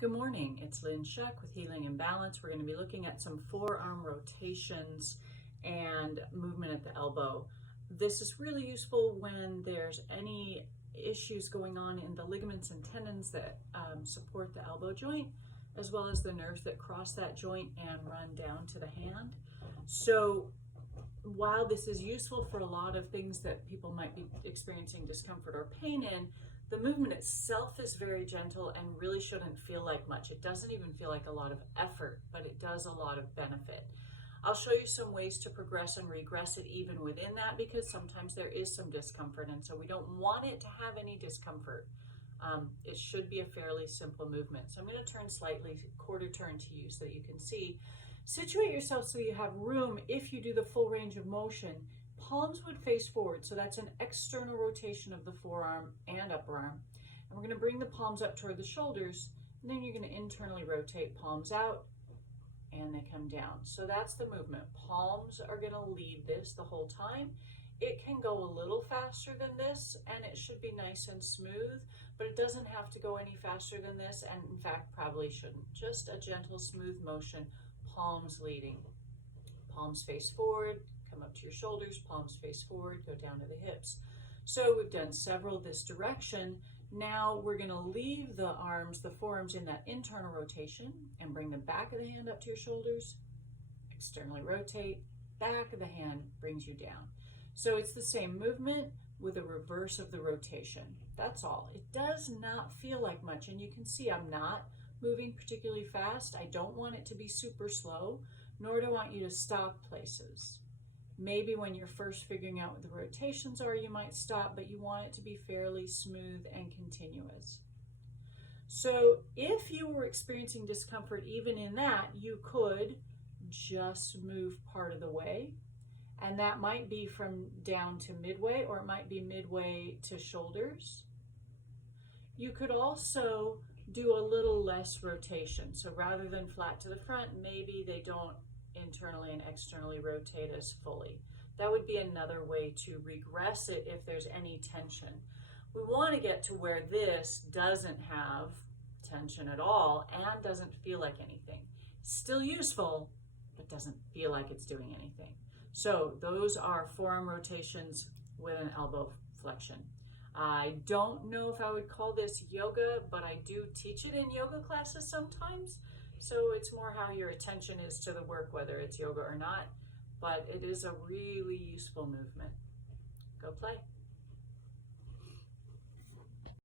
Good morning, it's Lynn Shuck with Healing and Balance. We're going to be looking at some forearm rotations and movement at the elbow. This is really useful when there's any issues going on in the ligaments and tendons that support the elbow joint, as well as the nerves that cross that joint and run down to the hand. So while this is useful for a lot of things that people might be experiencing discomfort or pain in, the movement itself is very gentle and really shouldn't feel like much. It doesn't even feel like a lot of effort, but it does a lot of benefit. I'll show you some ways to progress and regress it even within that, because sometimes there is some discomfort, and so we don't want it to have any discomfort. It should be a fairly simple movement. So I'm going to turn slightly quarter turn to you so that you can see. Situate yourself so you have room. If you do the full range of motion, palms would face forward, so that's an external rotation of the forearm and upper arm. And we're going to bring the palms up toward the shoulders, and then you're going to internally rotate palms out, and they come down. So that's the movement. Palms are going to lead this the whole time. It can go a little faster than this, and it should be nice and smooth, but it doesn't have to go any faster than this, and in fact probably shouldn't. Just a gentle, smooth motion, palms leading. Palms face forward, come up to your shoulders, palms face forward, go down to the hips. So we've done several this direction. Now we're going to leave the arms, the forearms, in that internal rotation and bring the back of the hand up to your shoulders, externally rotate, back of the hand brings you down. So it's the same movement with a reverse of the rotation. That's all. It does not feel like much, and you can see I'm not moving particularly fast. I don't want it to be super slow, nor do I want you to stop places. Maybe when you're first figuring out what the rotations are, you might stop, but you want it to be fairly smooth and continuous. So if you were experiencing discomfort even in that, you could just move part of the way, and that might be from down to midway, or it might be midway to shoulders. You could also do a little less rotation. So rather than flat to the front, maybe they don't internally and externally rotate as fully. That would be another way to regress it if there's any tension. We want to get to where this doesn't have tension at all and doesn't feel like anything. Still useful, but doesn't feel like it's doing anything. So those are forearm rotations with an elbow flexion. I don't know if I would call this yoga, but I do teach it in yoga classes sometimes. So it's more how your attention is to the work, whether it's yoga or not, but it is a really useful movement. Go play.